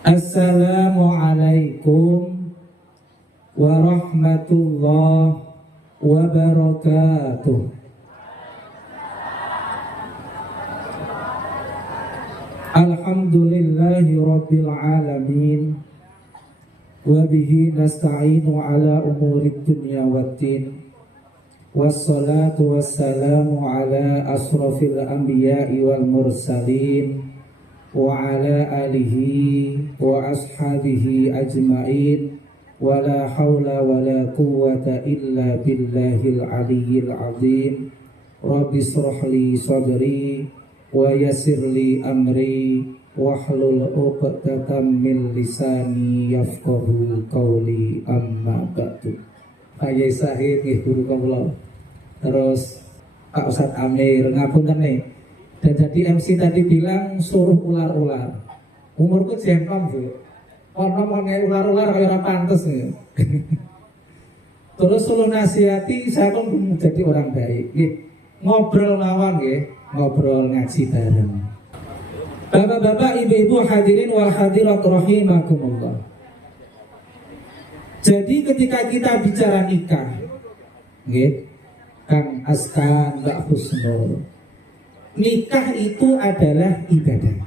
Assalamualaikum warahmatullahi wabarakatuh. Alhamdulillahi rabbil alamin. Wabihi nasta'inu ala umurid dunya waddin. Wassalatu wassalamu ala asrafil anbiya'i wal mursalin wa ala alihi wa ashabihi ajma'in. Wa la hawla wa la quwwata illa billahil aliyyil azim. Rabbi shrah li sadri wa yassir li amri wahlul 'uqdatam min lisani yafqahu qawli, amma ba'du. Pak Yai Sahid nggih guru kula. Terus Pak Ustadz Amir ngapunten nih. Dan jadi MC tadi bilang suruh ular-ular. Umurku jempong Bu. Ono mengenai ular-ular kayak ora pantes nih. Terus suruh nasihati saya pun menjadi orang baik. Ngobrol mawon nggih, ngobrol ngaji bareng. Bapak-bapak, ibu-ibu hadirin wal hadirat rahimakumullah. Jadi ketika kita bicara nikah, nggih, Kang Askan, Mbak Husnul, nikah itu adalah ibadah.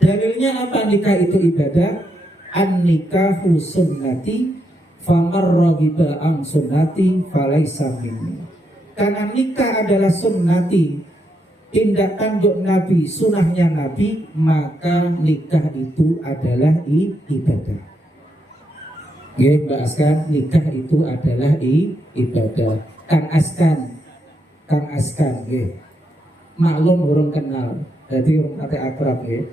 Dalilnya apa nikah itu ibadah? An-nikahu sunnati famar raghiba an sunnati falaysa minni. Karena nikah adalah sunnati, tindak tanduk Nabi, sunahnya Nabi, maka nikah itu adalah ibadah. Nggih, Mbak Askan, nikah itu adalah ibadah. Kang Askan, nggih. Maklum urung kenal, jadi urung ate akrab nggih.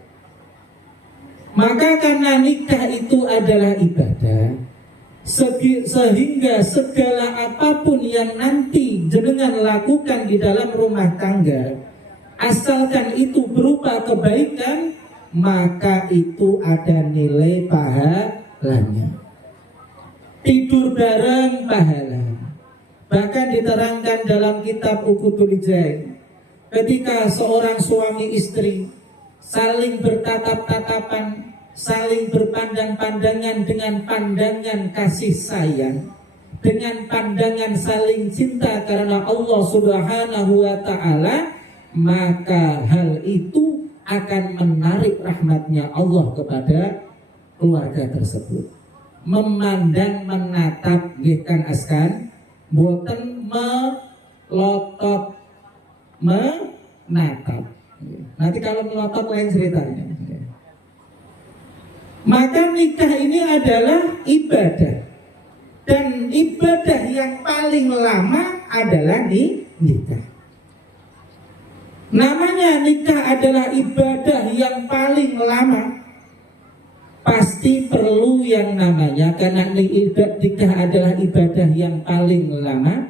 Maka karena nikah itu adalah ibadah, sehingga segala apapun yang nanti jenengan lakukan di dalam rumah tangga, asalkan itu berupa kebaikan, maka itu ada nilai pahalanya. Tidur bareng pahala. Bahkan diterangkan dalam kitab Uqudul Jain, ketika seorang suami istri saling bertatap-tatapan, saling berpandang-pandangan dengan pandangan kasih sayang, dengan pandangan saling cinta karena Allah Subhanahu wa ta'ala, maka hal itu akan menarik rahmatnya Allah kepada keluarga tersebut. Memandang, menatap, Kang Askan, boten melotot, menatap. Nanti kalau melotot lain ceritanya. Maka nikah ini adalah ibadah. Dan ibadah yang paling lama adalah nikah. Namanya nikah adalah ibadah yang paling lama. Pasti perlu yang namanya, karena nikah adalah ibadah yang paling lama,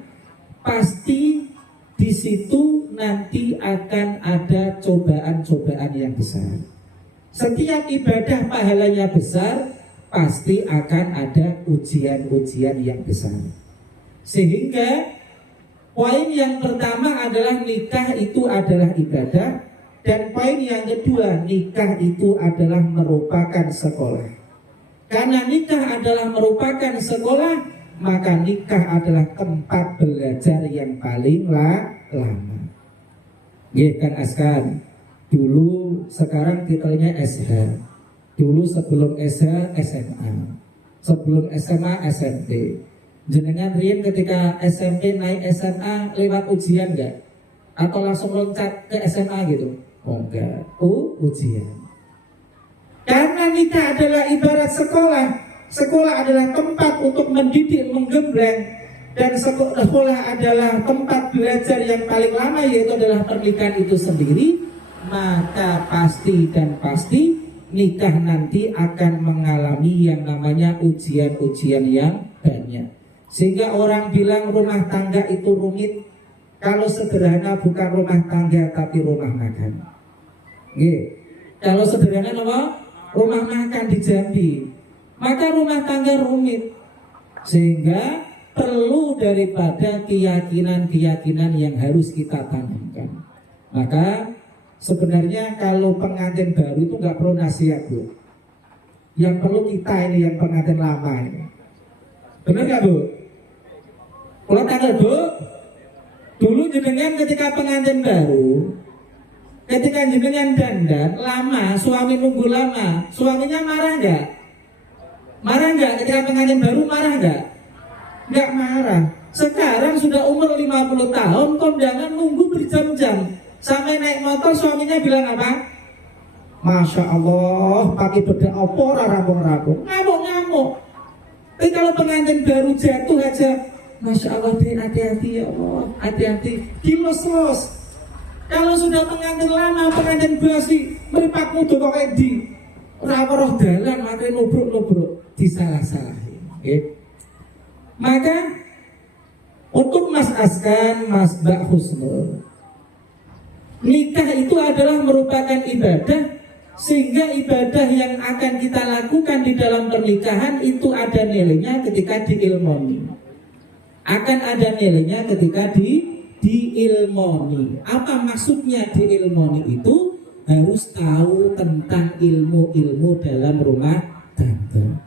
pasti di situ nanti akan ada cobaan-cobaan yang besar. Setiap ibadah pahalanya besar, pasti akan ada ujian-ujian yang besar. Sehingga poin yang pertama adalah nikah itu adalah ibadah, dan poin yang kedua, nikah itu adalah merupakan sekolah. Karena nikah adalah merupakan sekolah, maka nikah adalah tempat belajar yang paling lama. Nggih, Kang Askan. Dulu, sekarang titelnya SH. Dulu sebelum SH SMA. Sebelum SMA SMP. Jenengan riyen ketika SMP naik SMA lewat ujian enggak? Atau langsung loncat ke SMA gitu? Oh enggak. Ujian. Karena nikah adalah ibarat sekolah. Sekolah adalah tempat untuk mendidik, menggembleng, dan sekolah adalah tempat belajar yang paling lama, yaitu adalah pernikahan itu sendiri. Maka pasti dan pasti nikah nanti akan mengalami yang namanya ujian-ujian yang banyak. Sehingga orang bilang rumah tangga itu rumit. Kalau sederhana bukan rumah tangga tapi rumah makan. Kalau sederhana apa? Rumah makan di Jambi. Maka rumah tangga rumit. Sehingga perlu daripada keyakinan-keyakinan yang harus kita tanamkan. Maka sebenarnya kalau pengantin baru itu nggak perlu nasihat, Bu. yang perlu kita ini yang pengantin lama ini. Benar nggak Bu? Kalau tanggal Bu, dulu jenengan ketika pengantin baru, ketika jenengan dandan lama, suami nunggu lama, suaminya marah nggak? Marah nggak ketika pengantin baru, marah nggak? Nggak marah. Sekarang sudah umur 50 tahun, kondangan nunggu berjam-jam. Sampai naik motor suaminya bilang apa? Masya Allah, pakai beda opor rampung-rampung. Ngamuk-ngamuk. Tapi kalau pengantin baru jatuh aja, Masya Allah, hati-hati ya Allah, hati-hati. Dilos-los. Kalau sudah pengantin lama, pengantin basi, meripak muda kok di rawa-roh dalan, makanya nubruk-nubruk, disalah-salahin. Okay? Maka untuk Mas Askan, Mas Mbak Husnul, nikah itu adalah merupakan ibadah, sehingga ibadah yang akan kita lakukan di dalam pernikahan itu ada nilainya ketika diilmoni. Akan ada nilainya ketika diilmoni. Apa maksudnya diilmoni itu? Harus tahu tentang ilmu-ilmu dalam rumah tangga.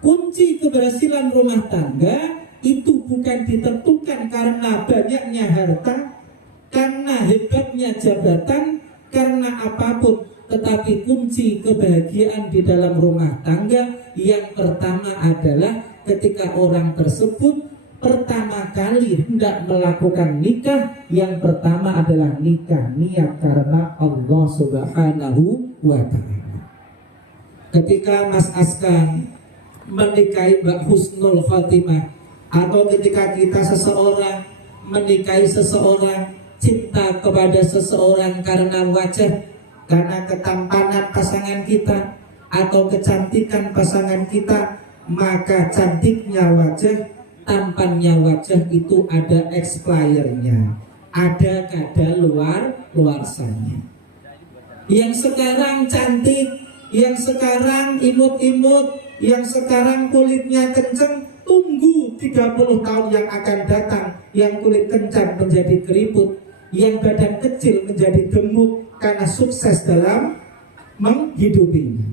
Kunci keberhasilan rumah tangga itu bukan ditentukan karena banyaknya harta, karena hebatnya jabatan, karena apapun, tetapi kunci kebahagiaan di dalam rumah tangga yang pertama adalah ketika orang tersebut pertama kali hendak melakukan nikah, yang pertama adalah nikah niat karena Allah Subhanahu wa Ta'ala. Ketika Mas Askan menikahi Mbak Husnul Khotimah, atau ketika kita seseorang menikahi seseorang, cinta kepada seseorang karena wajah, karena ketampanan pasangan kita atau kecantikan pasangan kita, maka cantiknya wajah, tampannya wajah itu ada expirednya, ada kadaluarsanya. Yang sekarang cantik, yang sekarang imut-imut, yang sekarang kulitnya kenceng, tunggu 30 tahun yang akan datang, yang kulit kencang menjadi keriput, yang badan kecil menjadi gemuk karena sukses dalam menghidupinya.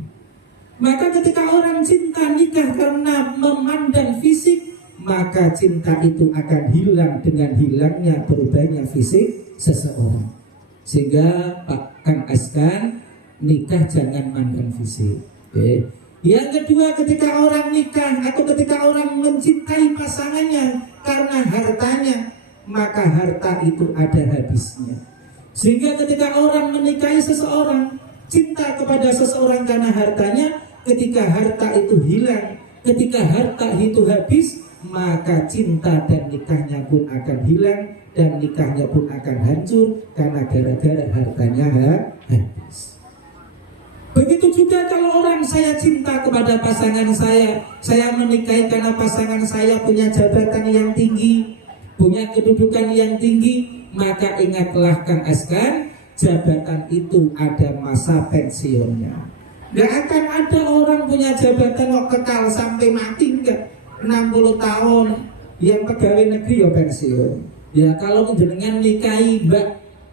Maka ketika orang cinta nikah karena memandang fisik, maka cinta itu akan hilang dengan hilangnya berubahnya fisik seseorang. Sehingga Pak Kang Askan, nikah jangan mandang fisik. Okay. Yang kedua, ketika orang nikah atau ketika orang mencintai pasangannya karena hartanya, maka harta itu ada habisnya. Sehingga ketika orang menikahi seseorang, cinta kepada seseorang karena hartanya, ketika harta itu hilang, ketika harta itu habis, maka cinta dan nikahnya pun akan hilang, dan nikahnya pun akan hancur karena gara-gara hartanya habis. Begitu juga kalau orang, saya cinta kepada pasangan saya menikahi karena pasangan saya punya jabatan yang tinggi, punya kedudukan yang tinggi, maka ingatlah Kang Askan, jabatan itu ada masa pensiunnya. Gak akan ada orang punya jabatan kok kekal sampai mati, enggak. 60 tahun yang pegawai negeri ya pensiun. Ya kalau jenengan nikahi Mbak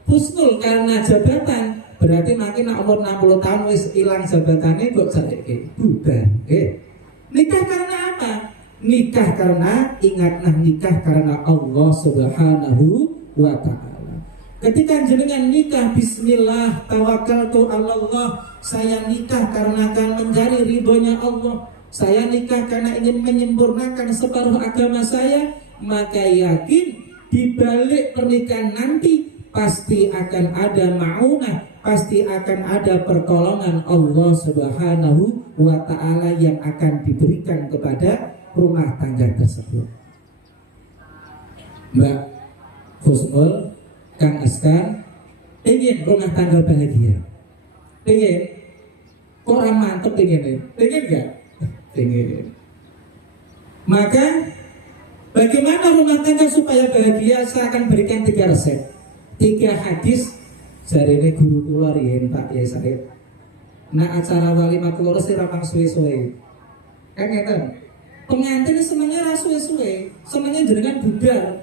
Husnul karena jabatan, berarti makin umur 60 tahun wis hilang jabatannya kok sadeke bubar. Nikah karena apa? Nikah karena, ingatlah, nikah karena Allah Subhanahu wa Ta'ala. Ketika jenengan nikah, bismillah tawakkaltu 'alallah, saya nikah karena akan mencari ridhonya Allah, saya nikah karena ingin menyempurnakan separuh agama saya, maka yakin di balik pernikahan nanti pasti akan ada ma'unah, pasti akan ada pertolongan Allah Subhanahu wa Ta'ala yang akan diberikan kepada rumah tangga tersebut. Mbak Husnul, Kang Askan ingin rumah tangga bahagia, ingin orang mantep, ingin gak? Ingin. Maka bagaimana rumah tangga supaya bahagia? Saya akan berikan 3 resep, 3 hadis dari ini guru keluar ya Pak ya Said. Nah acara walimah keluar sih ramang suwe-suwe kan ngeten. Pengantin senangnya suwe-suwe, senangnya jenengan budal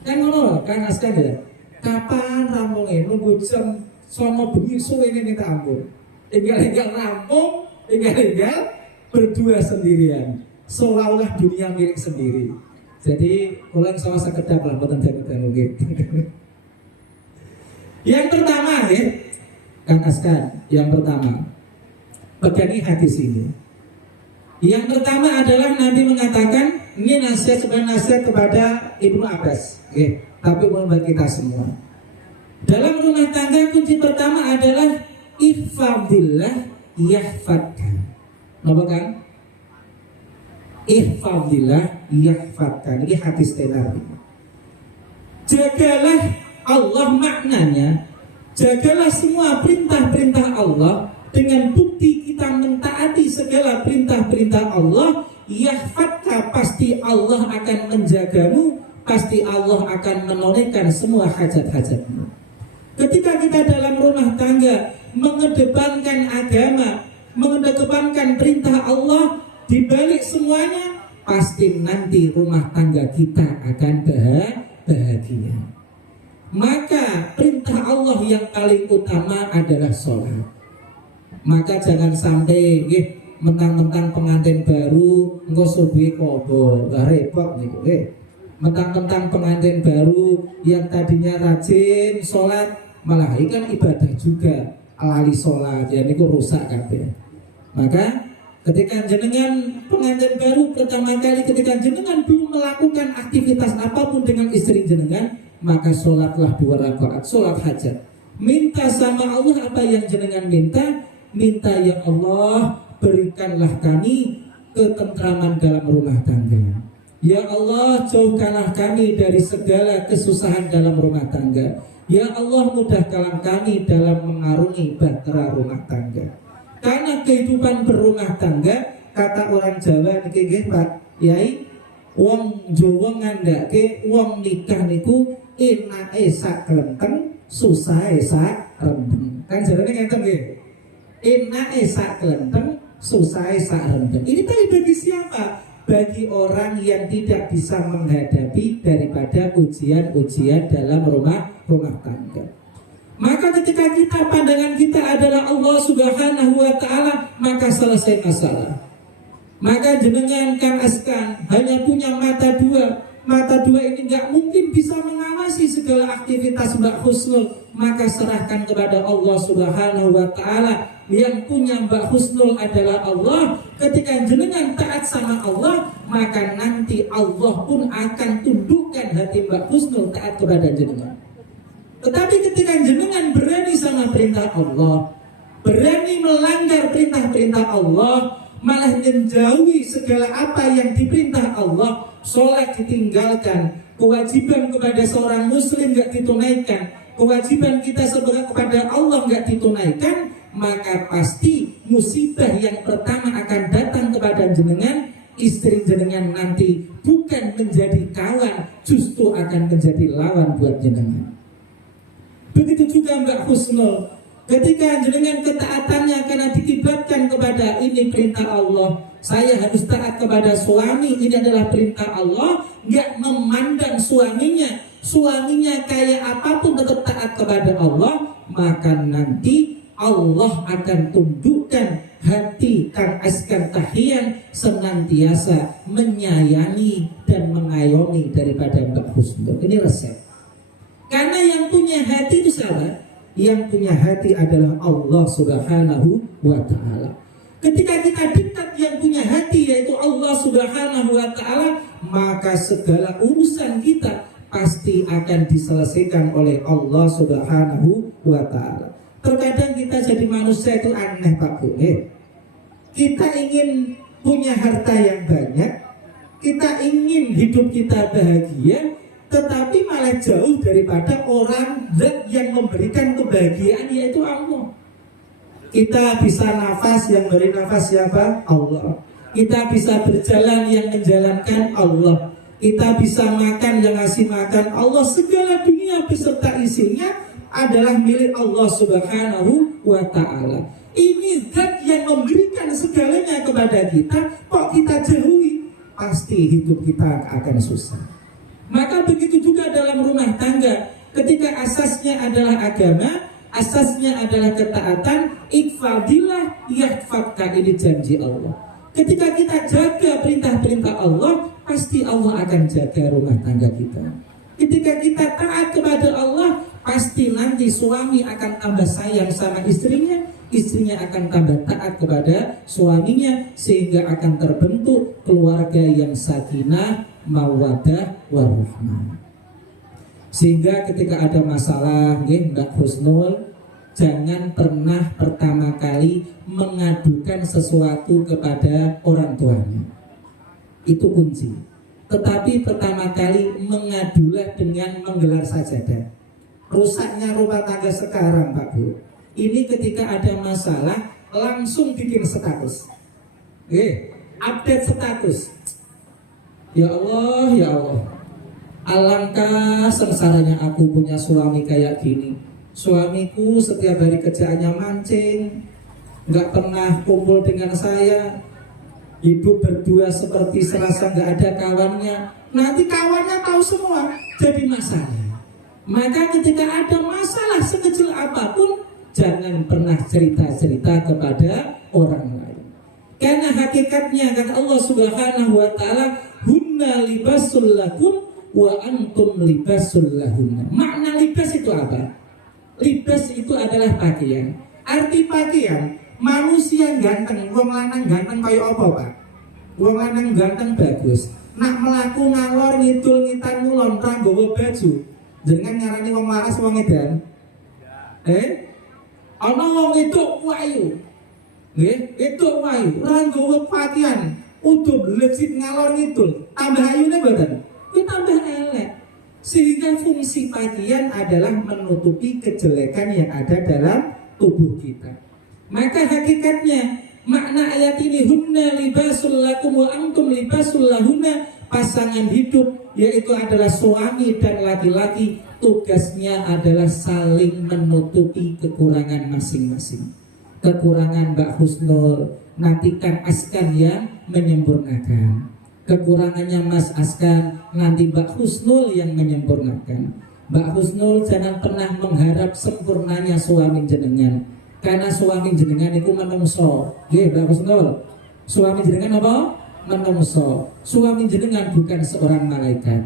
kan ngono kan Askan ya. Kapan rampungnya nunggu jam sama bengi suwe ini minta ampun, tinggal rampung tinggal berdua sendirian, seolah-olah dunia milik sendiri. Jadi ulang sama sekedap lah buatan mungkin. Yang pertama ya, Kang Askan, yang pertama pegangi hadis ini. Yang pertama adalah Nabi mengatakan, ini nasihat sebenarnya nasihat kepada Ibnu Abbas, tapi buat kita semua. Dalam rumah tangga kunci pertama adalah ihfadillah yahfadka. Napa Kang? Ihfadillah yahfadka. Ini hadis tenar. Jagalah Allah, maknanya jagalah semua perintah-perintah Allah. Dengan bukti kita mentaati segala perintah-perintah Allah, yahfadka, pasti Allah akan menjagamu, pasti Allah akan menunaikan semua hajat-hajatmu. Ketika kita dalam rumah tangga mengedepankan agama, mengedepankan perintah Allah, dibalik semuanya pasti nanti rumah tangga kita akan bahagia. Maka perintah Allah yang paling utama adalah sholat. Maka jangan sampai mentang-mentang pengantin baru engko subuh kobo, gak repot niku. Mentang-mentang pengantin baru yang tadinya rajin sholat, malah ikan ibadah juga lali sholat, ya niku rusak kabeh. Maka ketika jenengan pengantin baru pertama kali, ketika jenengan belum melakukan aktivitas apapun dengan istri jenengan, maka sholatlah 2 rakaat, sholat hajat. Minta sama Allah apa yang jenengan minta ya Allah, berikanlah kami ketentraman dalam rumah tangga. Ya Allah, jauhkanlah kami dari segala kesusahan dalam rumah tangga. Ya Allah, mudahkanlah kami dalam mengarungi bahtera rumah tangga. Karena kehidupan berumah tangga, kata orang Jawa niki nggih Pak Yai, wong Jawa ngandhake wong nikah niku enake sak klenteng, susahe sak rendeng. Kan jarane ngenten nggih. Enake sak klenteng, susahe sak rendeng. Ini tadi bagi siapa? Bagi orang yang tidak bisa menghadapi daripada ujian-ujian dalam rumah tangga. Maka ketika pandangan kita adalah Allah Subhanahu wa ta'ala, maka selesai masalah. Maka jenengan Kang Askan hanya punya mata dua. Mata dua ini nggak mungkin bisa mengawasi segala aktivitas Mbak Husnul. Maka serahkan kepada Allah Subhanahu wa ta'ala. Yang punya Mbak Husnul adalah Allah. Ketika jenengan taat sama Allah, maka nanti Allah pun akan tundukkan hati Mbak Husnul taat kepada jenengan. Tetapi ketika jenengan berani sama perintah Allah, berani melanggar perintah-perintah Allah, malah menjauhi segala apa yang diperintah Allah, sholat ditinggalkan, kewajiban kepada seorang muslim nggak ditunaikan, kewajiban kita sebagai kepada Allah nggak ditunaikan, maka pasti musibah yang pertama akan datang kepada jenengan. Istri jenengan nanti bukan menjadi kawan, justru akan menjadi lawan buat jenengan. Begitu juga Mbak Husnul, ketika jenengan ketaatannya karena dikibatkan kepada ini perintah Allah, saya harus taat kepada suami, ini adalah perintah Allah, nggak memandang suaminya kayak apapun tetap taat kepada Allah, maka nanti Allah akan tundukkan hati Kang Askan Tahyan senantiasa menyayangi dan mengayomi daripada Mbak Husnul. Ini resep. Karena yang punya hati itu salah. Yang punya hati adalah Allah Subhanahu wa ta'ala. Ketika kita dekat yang punya hati yaitu Allah Subhanahu wa ta'ala, maka segala urusan kita pasti akan diselesaikan oleh Allah Subhanahu wa ta'ala. Terkadang kita jadi manusia itu aneh Pak Bu. Kita ingin punya harta yang banyak, kita ingin hidup kita bahagia, tetapi malah jauh daripada orang yang memberikan kebahagiaan, yaitu Allah. Kita bisa nafas, yang beri nafas siapa? Allah. Kita bisa berjalan, yang menjalankan Allah. Kita bisa makan, yang ngasih makan Allah. Segala dunia beserta isinya adalah milik Allah Subhanahu wa ta'ala. Ini zat yang memberikan segalanya kepada kita, kok kita jauhi, pasti hidup kita akan susah. Maka begitu juga dalam rumah tangga, ketika asasnya adalah agama, asasnya adalah ketaatan. Ikfadillah yahfadka, ini janji Allah. Ketika kita jaga perintah-perintah Allah, pasti Allah akan jaga rumah tangga kita. Ketika kita taat kepada Allah, pasti nanti suami akan tambah sayang sama istrinya, istrinya akan tambah taat kepada suaminya, sehingga akan terbentuk keluarga yang sakinah, mawaddah, warahmah. Sehingga ketika ada masalah, Mbak Husnul, jangan pernah pertama kali mengadukan sesuatu kepada orang tuanya. Itu kunci. Tetapi pertama kali mengadulah dengan menggelar sajadah. Rusaknya rumah tangga sekarang, Pak Bu, ini ketika ada masalah langsung bikin status. Update status. Ya Allah, ya Allah, alangkah sengsaranya aku punya suami kayak gini. Suamiku setiap hari kerjaannya mancing, nggak pernah kumpul dengan saya, hidup berdua seperti serasa nggak ada kawannya. Nanti kawannya tahu semua, jadi masalah. Maka ketika ada masalah sekecil apapun, jangan pernah cerita-cerita kepada orang lain. Karena hakikatnya kata Allah Subhanahu wa taala, hunna libasul lakum wa antum libasul lahunna. Makna libas itu apa? Libas itu adalah pakaian. Arti pakaian, manusia ganteng, wong lanang ganteng kayak apa, Pak? Wong lanang ganteng bagus. Nak melaku ngalor ngidul ngitan ngulon ra nggawa baju. Jenengan ngarani wong waras wong edan? Ana wong itu wayu. Nggih, itu wayu, ra nggawa pakaian, udah belecit ngalor ngidul. Tambah ayune mboten? Kuwi tambah elek. Sehingga fungsi pakaian adalah menutupi kejelekan yang ada dalam tubuh kita. Maka hakikatnya makna ayat ini, hunna libasul lakum wa antum libasul lahunna, pasangan hidup yaitu adalah suami dan laki-laki, tugasnya adalah saling menutupi kekurangan masing-masing. Kekurangan Mbak Husnul, nanti Kang Askan yang menyempurnakan. Kekurangannya Mas Askan, nanti Mbak Husnul yang menyempurnakan. Mbak Husnul jangan pernah mengharap sempurnanya suami jenengan, karena suami jenengan itu menungso. Mbak Husnul, suami jenengan apa? Menungso. Suami jenengan bukan seorang malaikat.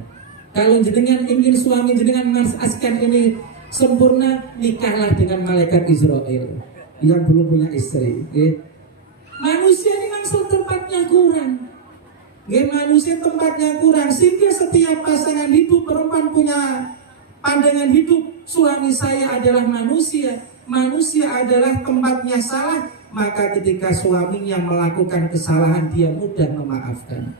Kalau jenengan ingin suami jenengan Mas Askan ini sempurna, nikahlah dengan malaikat Israel yang belum punya istri. Manusia ini memang tempatnya kurang. Manusia tempatnya kurang, sehingga setiap pasangan hidup perempuan punya pandangan hidup, suami saya adalah manusia, manusia adalah tempatnya salah. Maka ketika suaminya melakukan kesalahan, dia mudah memaafkan.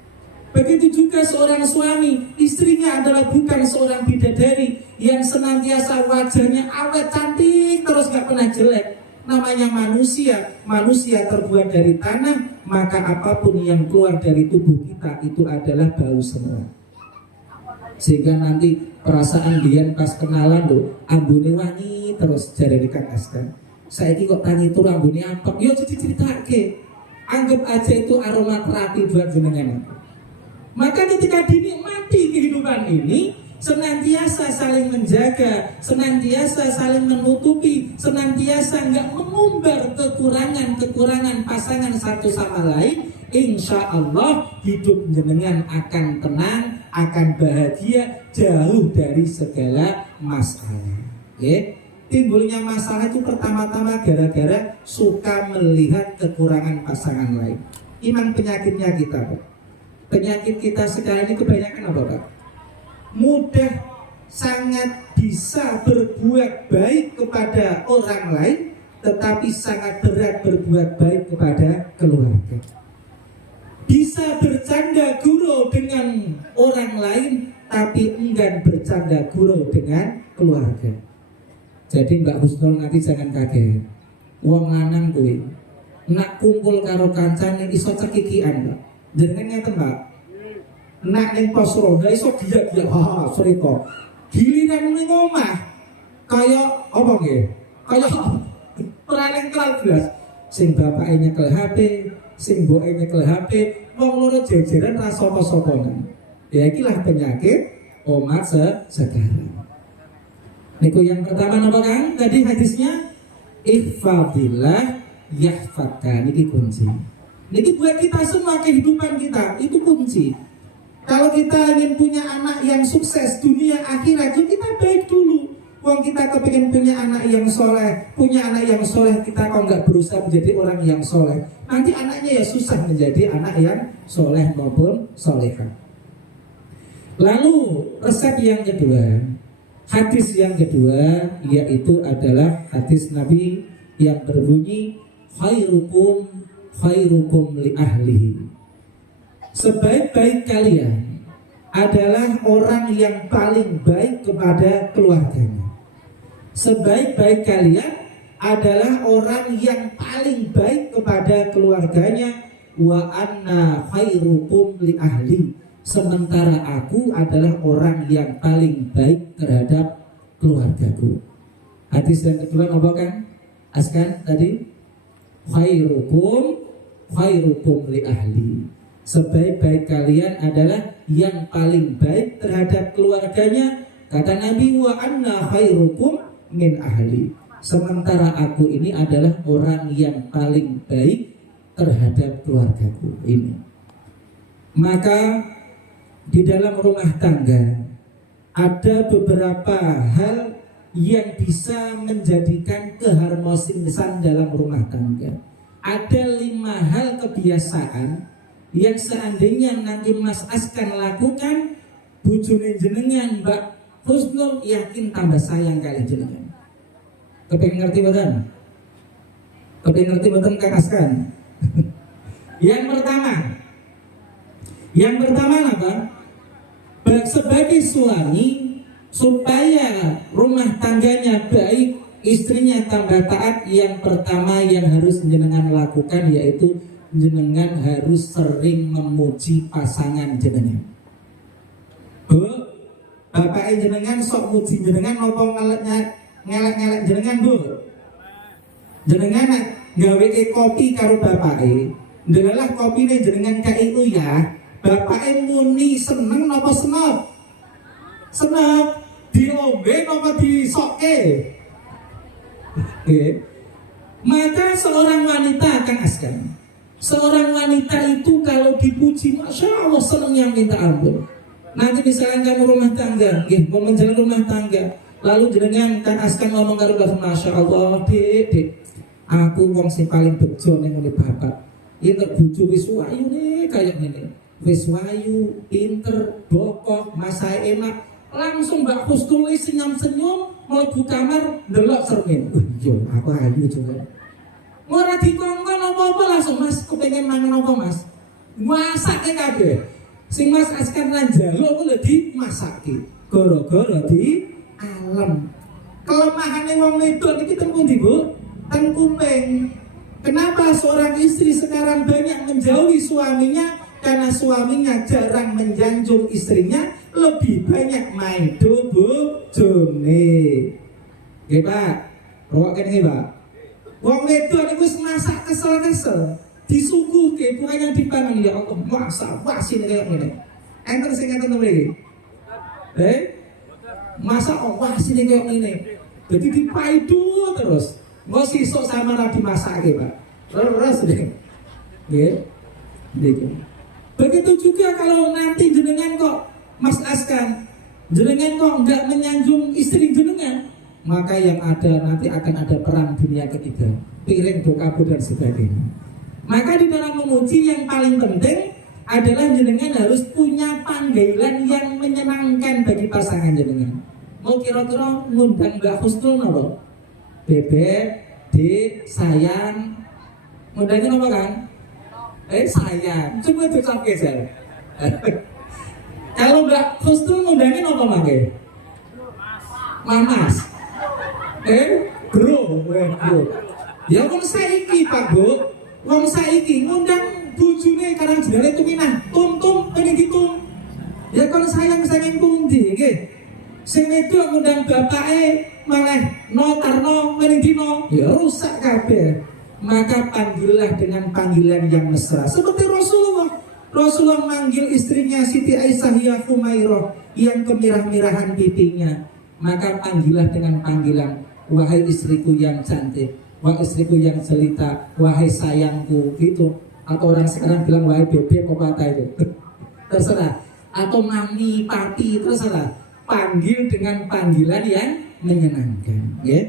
Begitu juga seorang suami, istrinya adalah bukan seorang bidadari yang senantiasa wajahnya awet cantik terus gak pernah jelek. Namanya manusia, manusia terbuat dari tanah, maka apapun yang keluar dari tubuh kita itu adalah bau semua. Sehingga nanti perasaan dia pas kenalan loh, ambune wangi terus jari dikakaskan. Saya ini kok tanya itu rambutnya apa? Yo cerita ke, anggap aja itu aroma terapi buat jenengan. Maka ketika dinikmati kehidupan ini, senantiasa saling menjaga, senantiasa saling menutupi, senantiasa nggak mengumbar kekurangan pasangan satu sama lain, insya Allah hidup jenengan akan tenang, akan bahagia, jauh dari segala masalah. Timbulnya masalah itu pertama-tama gara-gara suka melihat kekurangan pasangan lain. Iman penyakitnya kita, Pak. Penyakit kita sekarang ini kebanyakan apa, Pak? Mudah sangat bisa berbuat baik kepada orang lain, tetapi sangat berat berbuat baik kepada keluarga. Bisa bercanda gurau dengan orang lain, tapi enggan bercanda gurau dengan keluarga. Jadi Mbak Husnul nanti jangan kaget. Wong lanang kuwi nak kumpul karo kancane iso cekikian, Mbak. Jenengan ngeten, Mbak. Nak ning pos ronda iso dia cerita. Giliran ning omah kaya apa nggih? Kaya perane kelas belas. Sing bapake nyekel HP, sing mboke nyekel HP, wong loro jejeran ra sapa-sapanan. Ya ikilah penyakit omah sekarang. Niku yang pertama napa Kang? Tadi hadisnya ihfadillah yahfadka, niki kunci. Niki buat kita semua kehidupan kita itu kunci. Kalau kita ingin punya anak yang sukses dunia akhirat, ya kita baik dulu. Wong kita kepingin punya anak yang soleh, kita kok nggak berusaha menjadi orang yang soleh, nanti anaknya ya susah menjadi anak yang soleh maupun solehah. Lalu resep yang kedua, hadis yang kedua, yaitu adalah hadis Nabi yang berbunyi khairukum li ahlihi. Sebaik-baik kalian adalah orang yang paling baik kepada keluarganya. Sebaik-baik kalian adalah orang yang paling baik kepada keluarganya. Wa anna khairukum li ahli. Sementara aku adalah orang yang paling baik terhadap keluargaku. Hadis yang kedua apa kan? Askan tadi khairukum li ahli. Sebaik-baik kalian adalah yang paling baik terhadap keluarganya. Kata Nabi, wa anna khairukum min ahli. Sementara aku ini adalah orang yang paling baik terhadap keluargaku ini. Maka di dalam rumah tangga ada beberapa hal yang bisa menjadikan keharmonisan dalam rumah tangga. Ada 5 hal kebiasaan yang seandainya nanti Mas Askan lakukan, bujune jenengan Mbak Husnul yakin tambah sayang kali jenengan. Kepengen ngerti betul? Kepengen ngerti betul Kang Askan? Yang pertama apa? Sebagai suami, supaya rumah tangganya baik, istrinya tambah taat, yang pertama yang harus jenengan lakukan yaitu jenengan harus sering memuji pasangan jenengan. Bu, bapak jenengan sok muji jenengan nopo ngelek jenengan bu. Jenengan gawe kopi karo bapak ndelalah kopine jenengan kai ya. Bapak muni seneng nopo senep? Senep. Diombe nopo disoke? Maka seorang wanita akan askan. Seorang wanita itu kalau dipuji, masya Allah seneng yang minta ampun. Nanti misalnya kamu rumah tangga, mau menjalani rumah tangga, lalu jenengan kan askan ngomong karo bapak, masya Allah, dek, aku wong sing paling bejo ning ngene bapak. Iki bojo wis wayu nih kayak gini, wis wayu, pinter, bokoh, masae enak. Langsung Mbak Husnul senyum-senyum, mlebu kamar ndelok cermin. Yo, aku ayu juga. Ora dikongkon apa-apa langsung, Mas, kepengen mangan apa, Mas? Masake kabeh. Sing Mas Askan lan njaluk ku lho dimasake. Gara-gara di alam. Kelemahane wong wedok iki teng pundi, Bu? Teng kuping. Kenapa seorang istri sekarang banyak menjauhi suaminya? Karena suaminya jarang menjanjung istrinya, lebih banyak main bojone. Nggih, Pak. Ruwaken nggih, Pak. Wong wedok niku wis masak kesel-kesel, disuguhke bukan yang dipangan ya Allah, masak wasin kayak ngene. Enten sing ngaten to mriki. Masak wasin kayak ngene. Jadi dipaidu terus. Engko sisuk sama ra dimasake, Pak. Terus deh. Nggih. Nggih. Begitu juga kalau nanti jenengan kok Mas Askan, jenengan kok enggak menyanjung istri jenengan, maka yang ada nanti akan ada perang dunia ketiga, piring kabur dan sebagainya. Maka di dalam memuji yang paling penting adalah jenengan harus punya panggilan yang menyenangkan bagi pasangan jenengan. Mau kira-kira ngundang Mbak Husnul nopo? Bebek, Dik, sayang. Ngundangnya apa kan? Sayang. Coba diucapke saya. Kalau Mbak Husnul ngundangin apa mangke? Mamas. Bro. Ya wong saiki Pak Bu, wong saiki ngundang bojone karang jenenge tuminah, tum pengen ditum. Ya kon sayang pundi nggih. Sing itu ngundang bapake malah notarno pengen dino, ya rusak kabeh. Maka panggillah dengan panggilan yang mesra. Seperti Rasulullah manggil istrinya Siti Aisyah ya Humairah yang kemirah-mirahan pipinya. maka panggillah dengan panggilan wahai istriku yang cantik, wahai istriku yang jelita, wahai sayangku gitu. Atau orang sekarang bilang wahai bebek apa itu terserah, atau mami, papi, terserah. Panggil dengan panggilan yang menyenangkan, ya.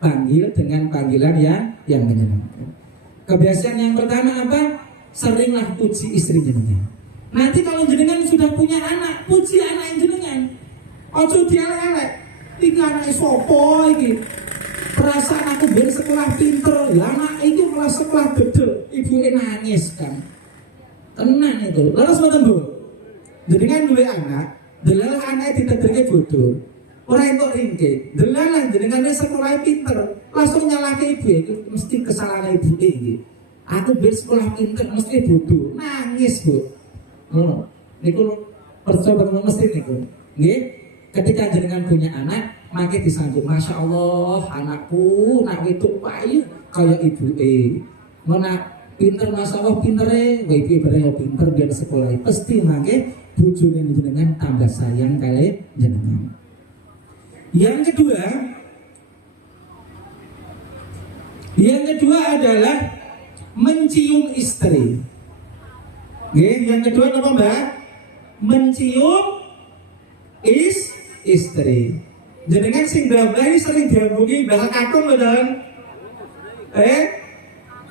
Panggil dengan panggilan yang menyenangkan. Kebiasaan yang pertama apa? Seringlah puji istri jenengan. Nanti kalau jenengan sudah punya anak, puji anak jenengan. Ojo dielek-elek. Iki anake sopo iki? Perasaan aku ben sekolah pinter, ya anak itu malah sekolah gede. Ibuke nangis kan. Tenang itu. Lalu mboten Bu. Jenengan duwe anak, delalah anake ditedirke bodoh. Ora entuk ringke. Delalah jenengan sekolah pinter, langsung nyalahke ibu itu mesti kesalahan ibu iki. Aku ben sekolah pinter mesti bodoh. Nangis, Bu. Oh, niku percobaan mesti niku. Nggih. Ketika jenengan punya anak, maka disanjung, Masya Allah, anakku, nak itu payu kayak ibu mau nak pinter, Masya Allah, pinter ibu ibaratnya pinter, biar sekolah pasti maka bujungin jenengan tambah sayang kali jenengan. Yang kedua adalah mencium istri. Yang kedua apa Mbak? Mencium istri. Jenengan sing babai sering diambungi Mbah Kakung betul.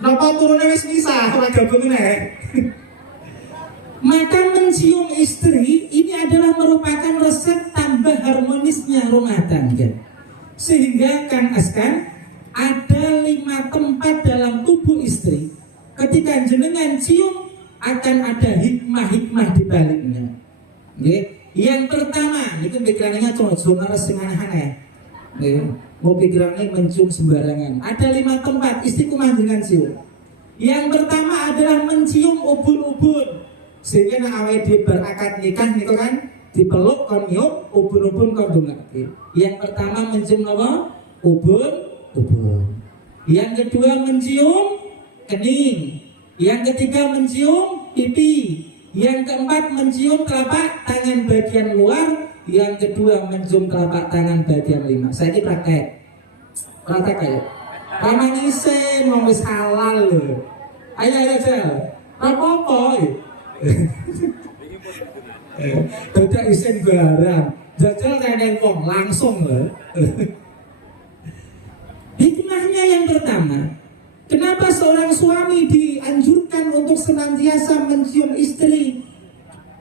Napa turune wis misah ora gabung Maka mencium istri ini adalah merupakan resep tambah harmonisnya rumah tangga. Sehingga Kang Askan ada 5 tempat dalam tubuh istri. Ketika jenengan cium akan ada hikmah-hikmah di baliknya. Nggih. Yang pertama, itu pikirannya cuma sing aneh-aneh. Mau pikirannya mencium sembarangan. Ada 5 tempat istiqomah dengan cium. Yang pertama adalah mencium ubun-ubun. Sehingga nak awake dhewe berakad nikah niku kan dipeluk kon nyup, ubun-ubun kon dongake. Yang pertama mencium apa? Ubun-ubun. Yang kedua mencium kening. Yang ketiga mencium pipi. Yang keempat mencium telapak tangan bagian luar. Yang kedua mencium telapak tangan bagian 5. Saya ini praktek ayo. Paman isen mau wis halal lho. Ayo Jal. Apa-apa. Tidak isen barang. Jajal neneng wong langsung lho. Hikmahnya yang pertama, kenapa seorang suami dianjurkan untuk senantiasa mencium istri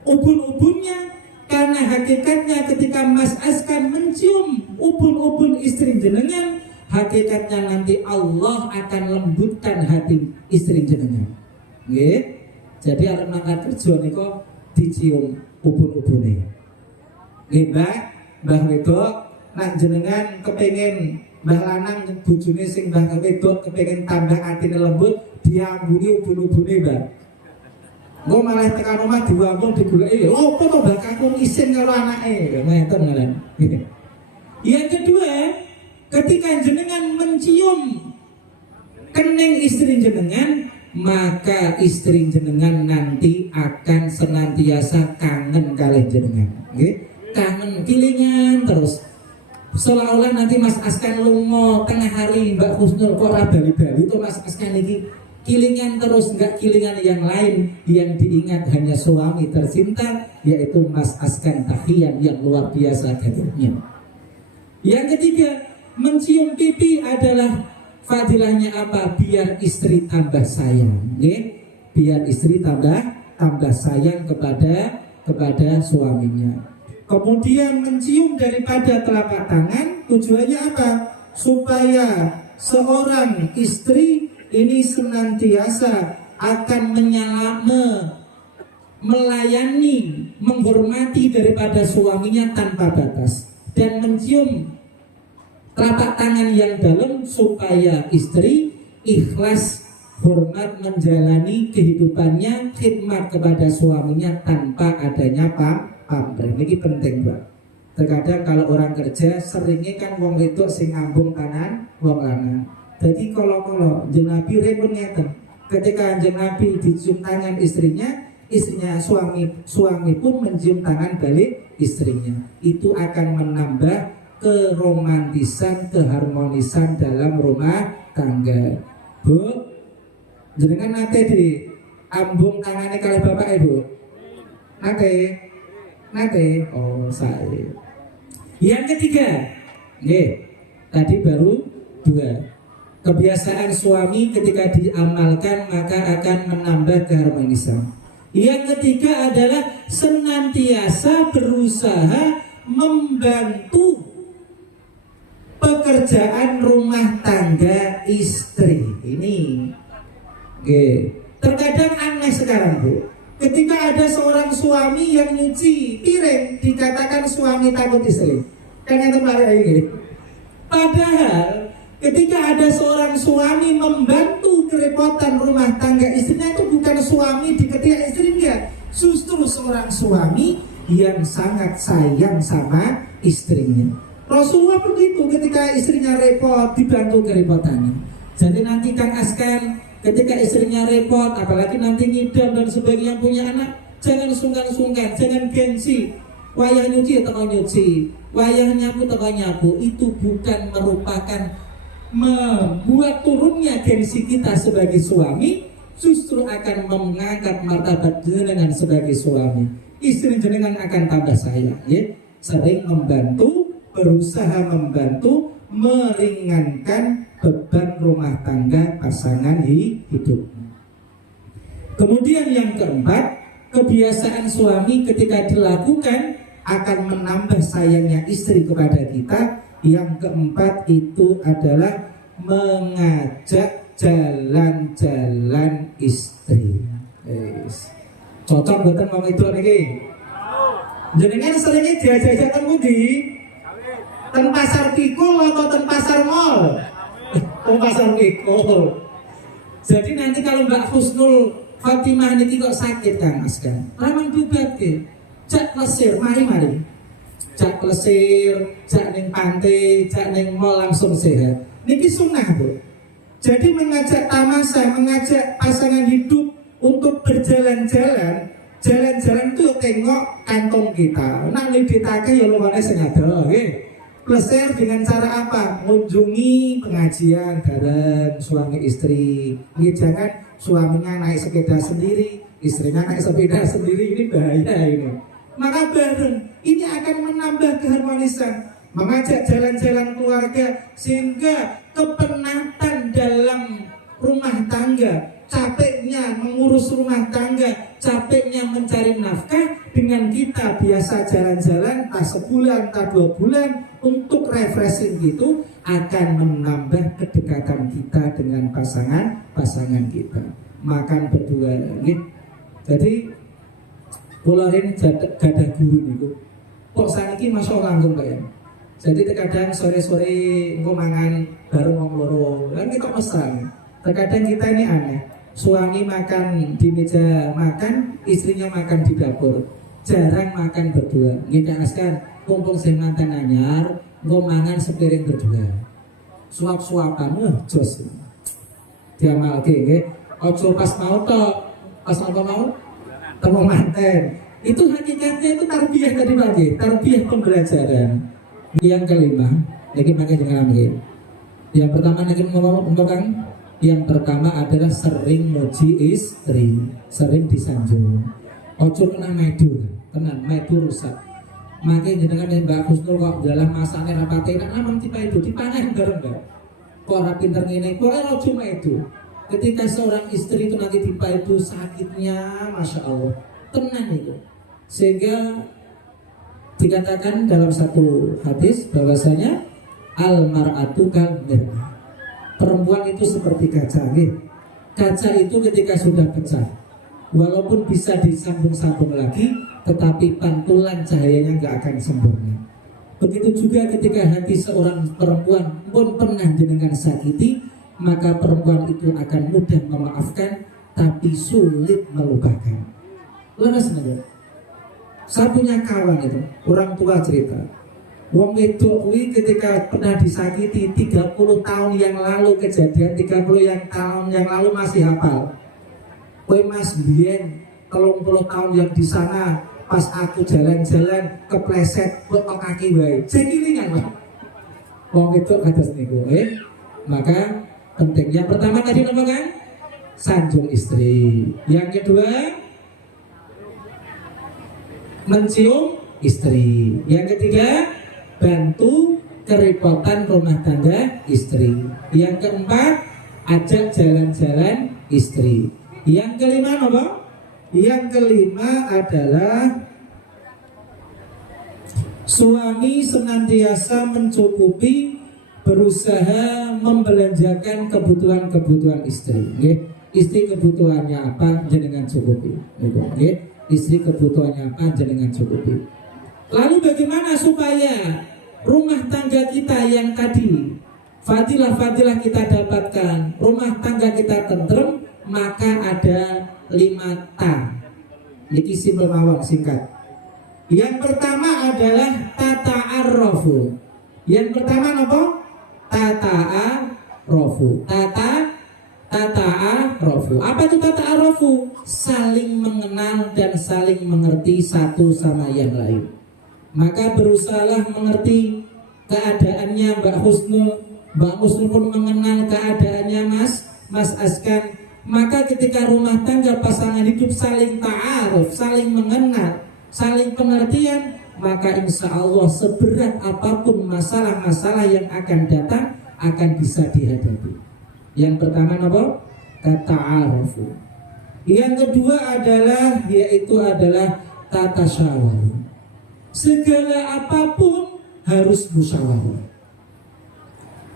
ubun-ubunnya? Karena hakikatnya ketika Mas Askan mencium ubun-ubun istri jenengan, hakikatnya nanti Allah akan lembutkan hati istri jenengan. Nggih. Jadi arep mangkat kerja niku dicium ubun-ubune. Nggih, Mbah wedok nak jenengan kepengin Mbah lanang bojone sing Mbah wedok kepengin tambah atine lembut, diambungi ubun-ubune, Mbah. Engko malah tekan omah diwambung digoleki, opo to Mbah Kakung isin karo anake. Ngeten ngalan. Yang kedua, ketika jenengan mencium kening istri jenengan, maka istri jenengan nanti akan senantiasa kangen kali jenengan. Nggih, kangen kilingan terus. Seolah-olah nanti Mas Askan lunga tengah hari Mbak Husnul kok ora bali-bali itu Mas Askan iki kilingan terus, enggak kilingan yang lain yang diingat hanya suami tercinta yaitu Mas Askan Tahian yang luar biasa gadisnya. Yang ketiga, mencium pipi adalah fadilahnya apa? Biar istri tambah sayang, biar istri tambah sayang kepada suaminya. Kemudian mencium daripada telapak tangan tujuannya apa? Supaya seorang istri ini senantiasa akan melayani, menghormati daripada suaminya tanpa batas. Dan mencium telapak tangan yang dalam supaya istri ikhlas hormat menjalani kehidupannya, khidmat kepada suaminya tanpa adanya pamrih. Ini penting, Mbak. Terkadang kalau orang kerja seringnya kan wong wedok sing ngambung tangan wong lanang. Jadi kalau Nabi repot ngeten. Ketika Nabi dicium tangan istrinya suami pun mencium tangan balik istrinya. Itu akan menambah keromantisan, keharmonisan dalam rumah tangga. Bu, jenengan nate di ambung tangannya kali bapak ibu? Nate, oh saya. Yang ketiga, tadi baru 2. Kebiasaan suami ketika diamalkan maka akan menambah keharmonisan. Yang ketiga adalah senantiasa berusaha membantu pekerjaan rumah tangga istri. Ini terkadang aneh sekarang, Bu. Ketika ada seorang suami yang nyuci piring, dikatakan suami takut istri. Kan yang terbaik ini. Padahal ketika ada seorang suami membantu kerepotan rumah tangga istrinya, itu bukan suami diketik istrinya, justru seorang suami yang sangat sayang sama istrinya. Rasulullah begitu, ketika istrinya repot dibantu kerepotannya. Jadi nanti Kang Askan ketika istrinya repot, apalagi nanti ngidam dan sebagainya punya anak, jangan sungkan-sungkan, jangan gengsi. Wayah nyuci atau nyuci, wayah nyapu atau nyapu, itu bukan merupakan membuat turunnya gengsi kita sebagai suami, justru akan mengangkat martabat jenengan sebagai suami. Istri jenengan akan tambah sayang, ya. Sering membantu, berusaha membantu, meringankan beban rumah tangga pasangan hidup. Kemudian yang keempat, kebiasaan suami ketika dilakukan akan menambah sayangnya istri kepada kita. Yang keempat itu adalah mengajak jalan-jalan istri. Cocok buatan mau itu lagi. Jenengan seringnya diajak-ajak temu di ten pasar Kikul atau ten pasar mall. Pasar Kikul. Jadi nanti kalau Mbak Husnul Fatimah ini kok sakit Kang Mas kan, ramang dubat ke cak plesir, mari cak plesir, cak neng pantai, cak neng mall langsung sehat. Niki sunnah, Bu. Jadi mengajak tamasa, mengajak pasangan hidup untuk berjalan-jalan. Jalan-jalan itu tengok kantong kita. Nak liditake ya luwane sing ada, nggih. Plesir dengan cara apa? Mengunjungi pengajian bareng suami istri. Ini jangan suaminya naik sepeda sendiri, istrinya naik sepeda sendiri, ini bahaya ini. Maka bareng, ini akan menambah keharmonisan. Mengajak jalan-jalan keluarga sehingga kepenatan dalam rumah tangga, capeknya mengurus rumah tangga, capeknya mencari nafkah, dengan kita biasa jalan-jalan tak sebulan, tak 2 bulan untuk refreshing gitu, akan menambah kedekatan kita dengan pasangan kita. Makan berdua gitu. Jadi pularin gadah guru niku. Kok saniki masuk langsung kayak. Jadi terkadang sore-sore engko mangan baru wong loro. Kan kita pesan. Terkadang kita ini aneh. Suami makan di meja makan, istrinya makan di dapur. Jarang makan berdua. Kita askan kumpul sing mantan anyar, engko mangan sepiring berdua. Suap-suapan jos. Diamalke nggih. Ojo pas mau tok. Pas apa mau? Temu manten. Itu hakikatnya itu tarbiyah tadi pagi, tarbiyah pembelajaran. Yang kelima, ini pakai dengan lagi. Yang pertama lagi ngomong kan? Yang pertama adalah sering muji istri, sering disanjung. Ojo kena medu, tenan medu rusak. Makin jenengan yang Mbak Husnul kok dalam masanya rapate, kan amang tipe itu dipanen bareng Mbak. Kok orang pinter ngene, kok ojo medu. Ketika seorang istri itu nanti tipe itu sakitnya, masya Allah, tenan itu. Sehingga dikatakan dalam satu hadis bahwasanya al-mar'atu kal-mir'ah. Perempuan itu seperti kaca, gitu. Kaca itu ketika sudah pecah, walaupun bisa disambung-sambung lagi, tetapi pantulan cahayanya nggak akan sempurna. Begitu juga ketika hati seorang perempuan pun pernah jenengan sakiti, maka perempuan itu akan mudah memaafkan, tapi sulit melupakan. Leres nggak? Saya punya kawan itu, orang tua cerita. Wong itu ketika pernah disakiti 30 tahun yang lalu kejadian, 30 tahun yang lalu masih hafal. Kowe Mas biyen 30 tahun yang di sana pas aku jalan-jalan kepleset kok kaki wae. Cekilingan Pak. Wong itu kados niku, Maka penting. Yang pertama tadi apa kan? Sanjung istri. Yang kedua mencium istri. Yang ketiga bantu kerepotan rumah tangga istri. Yang keempat ajak jalan-jalan istri. Yang kelima apa? Yang kelima adalah suami senantiasa mencukupi, berusaha membelanjakan kebutuhan-kebutuhan istri. Istri kebutuhannya apa jenengan cukupi. Istri kebutuhannya apa jenengan cukupi. Lalu bagaimana supaya rumah tangga kita yang tadi fadilah-fadilah kita dapatkan, rumah tangga kita tentrem, maka ada 5 ta. Niki simpel mawon singkat. Yang pertama adalah tata'arrafu. Yang pertama apa? Tata'arrafu. Tata'arrafu. Apa itu tata'arrafu? Saling mengenal dan saling mengerti satu sama yang lain. Maka berusahalah mengerti keadaannya Mbak Husnul. Mbak Husnul pun mengenal keadaannya Mas Askan. Maka ketika rumah tangga pasangan hidup saling ta'aruf, saling mengenal, saling pengertian, maka insya Allah seberat apapun masalah-masalah yang akan datang akan bisa dihadapi. Yang pertama apa? Tata'arufu. Yang kedua adalah tata syawar. Segala apapun harus musyawarah.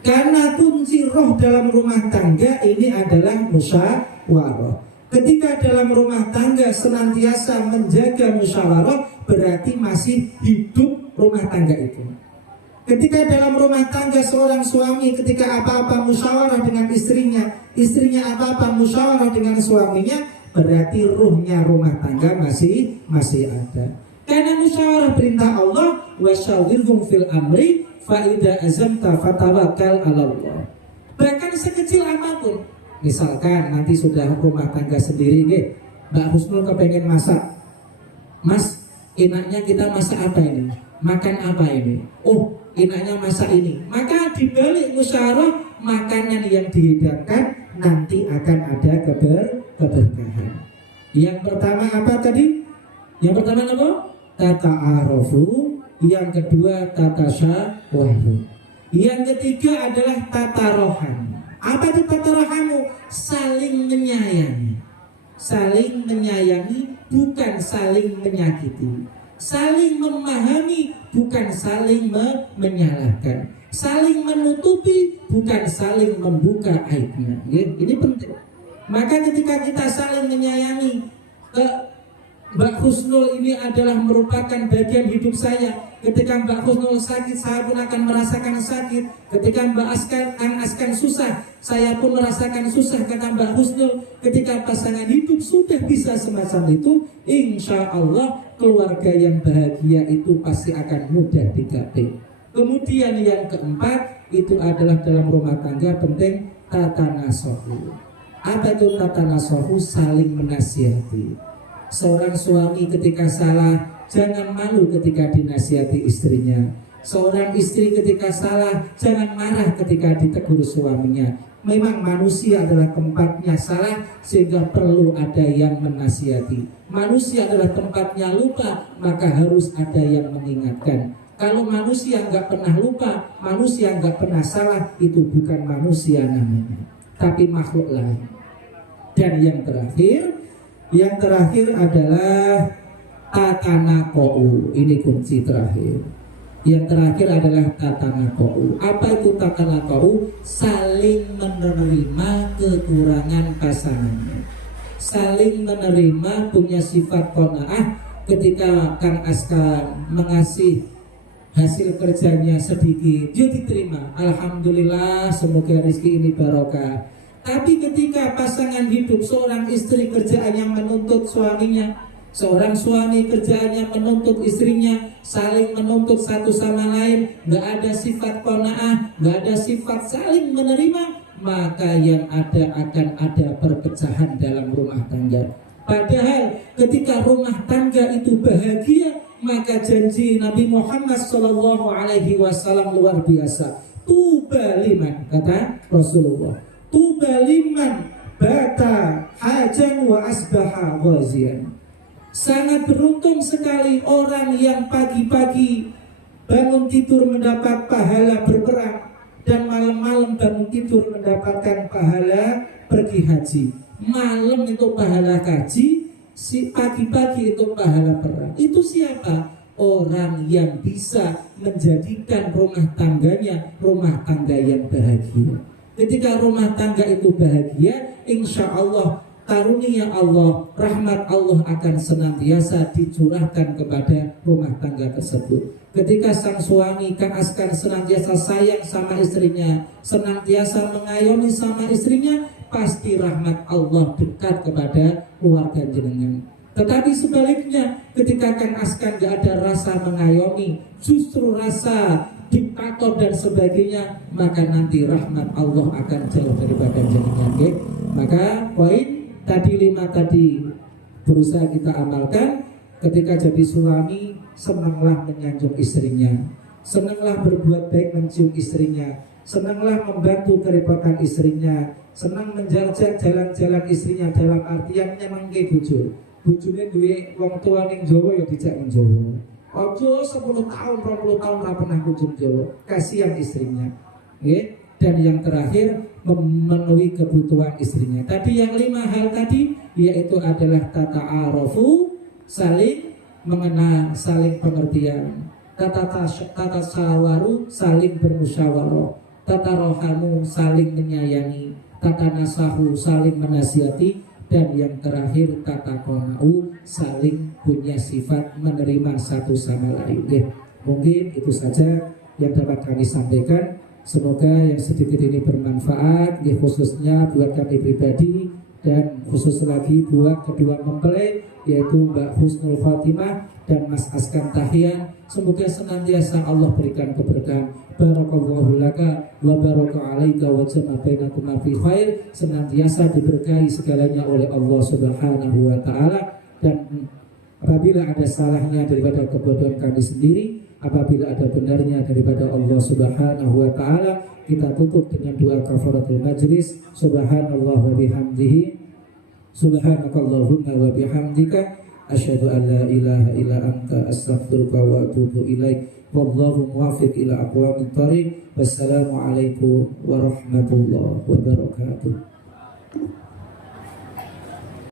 Karena kunci roh dalam rumah tangga ini adalah musyawarah. Ketika dalam rumah tangga senantiasa menjaga musyawarah, berarti masih hidup rumah tangga itu. Ketika dalam rumah tangga seorang suami ketika apa-apa musyawarah dengan istrinya, istrinya apa-apa musyawarah dengan suaminya, berarti ruhnya rumah tangga masih ada. Karena musyawarah perintah Allah, wasyawirhum fil amri fa idza azamta fatawakkal 'ala Allah. Bahkan sekecil apapun, misalkan nanti sudah rumah tangga sendiri, Mbak Husnul kepengen masak, Mas, enaknya kita masak apa ini? Makan apa ini? Oh, enaknya masak ini. Maka dibalik musyawarah, makanan yang dihidangkan nanti akan ada keberkahan. Yang pertama apa tadi? Yang pertama apa? Tata'arufu. Yang kedua tata syawahmu. Yang ketiga adalah tata rohani. Apa itu tata rohamu? Saling menyayangi. Saling menyayangi bukan saling menyakiti. Saling memahami bukan saling menyalahkan. Saling menutupi bukan saling membuka aibnya. Ini penting. Maka ketika kita saling menyayangi, Mbak Husnul ini adalah merupakan bagian hidup saya. Ketika Mbak Husnul sakit, saya pun akan merasakan sakit. Ketika Kang Askan susah, saya pun merasakan susah, kata Mbak Husnul. Ketika pasangan hidup sudah bisa semacam itu, insya Allah keluarga yang bahagia itu pasti akan mudah digapai. Kemudian yang keempat, itu adalah dalam rumah tangga penting tata nasuhu. Apa itu tata nasuhu? Saling menasihati. Seorang suami ketika salah, jangan malu ketika dinasihati istrinya. Seorang istri ketika salah, jangan marah ketika ditegur suaminya. Memang manusia adalah tempatnya salah, sehingga perlu ada yang menasihati. Manusia adalah tempatnya lupa, maka harus ada yang mengingatkan. Kalau manusia nggak pernah lupa, manusia nggak pernah salah, itu bukan manusia namanya, tapi makhluk lain. Dan yang terakhir adalah tatanakou. Ini kunci terakhir. Yang terakhir adalah tatanakou. Apa itu tatanakou? Saling menerima kekurangan pasangannya. Saling menerima, punya sifat qanaah. Ketika Kang Aska mengasih hasil kerjanya sedikit, dia diterima. Alhamdulillah, semoga rezeki ini barokah. Tapi ketika pasangan hidup, seorang istri kerjaannya menuntut suaminya, seorang suami kerjaannya menuntut istrinya, saling menuntut satu sama lain, nggak ada sifat qanaah, nggak ada sifat saling menerima, maka yang ada akan ada perpecahan dalam rumah tangga. Padahal ketika rumah tangga itu bahagia, maka janji Nabi Muhammad SAW luar biasa. Tuba liman, kata Rasulullah, tuba liman bata hajan wa asbaha ghazian. Sangat beruntung sekali orang yang pagi-pagi bangun tidur mendapat pahala berperang, dan malam-malam bangun tidur mendapatkan pahala pergi haji. Malam itu pahala haji, si pagi-pagi itu pahala perang. Itu siapa? Orang yang bisa menjadikan rumah tangganya rumah tangga yang bahagia. Ketika rumah tangga itu bahagia, insya Allah karunia Allah, rahmat Allah akan senantiasa dicurahkan kepada rumah tangga tersebut. Ketika sang suami akan senantiasa sayang sama istrinya, senantiasa mengayomi sama istrinya, pasti rahmat Allah dekat kepada keluarga jenengan. Tetapi sebaliknya, ketika Kang Askan gak ada rasa mengayomi, justru rasa diktator dan sebagainya, maka nanti rahmat Allah akan jauh daripada jenengan. Maka poin tadi 5 tadi berusaha kita amalkan. Ketika jadi suami, senanglah menyanjung istrinya, senanglah berbuat baik mencium istrinya, senanglah membantu kerepotan istrinya, senang menjajak jalan-jalan istrinya, dalam artian nyemangke bojo. Bojone duwe wong tua ning Jawa ya dijak ning Jawa. Ojo 10 tahun, 20 tahun ora pernah kunjung Jawa. Kasihan istrinya. Nggih. Dan yang terakhir memenuhi kebutuhan istrinya. Tadi yang 5 hal tadi yaitu adalah tata'arufu, saling mengenal, saling pengertian. Tata sawaru, saling bermusyawarah. Tata rohamu, saling menyayangi. Tata nasahu, saling menasihati. Dan yang terakhir tata qana'u, saling punya sifat menerima satu sama lain. Mungkin itu saja yang dapat kami sampaikan. Semoga yang sedikit ini bermanfaat, khususnya buat kami pribadi dan khusus lagi buat kedua mempelai, yaitu Mbak Husnul Khotimah dan Mas Askan Tahyan. Semoga senantiasa Allah berikan keberkahan. Barakallahu laka wa baraka alaika wa jama'a bainakuma fi khair. Senantiasa diberkahi segalanya oleh Allah Subhanahu wa taala. Dan apabila ada salahnya daripada kebodohan kami sendiri, apabila ada benarnya daripada Allah Subhanahu wa taala, kita tutup dengan doa kafaratul majlis. Subhanallah wa bihamdihi, subhanakallahumma wa bihamdika, asyhadu an la ilaha illa anta, astaghfiruka wa atubu ilaik. Wallahu muwaffiq ila aqwamit thariq. Wassalamu alaikum warahmatullahi wabarakatuh.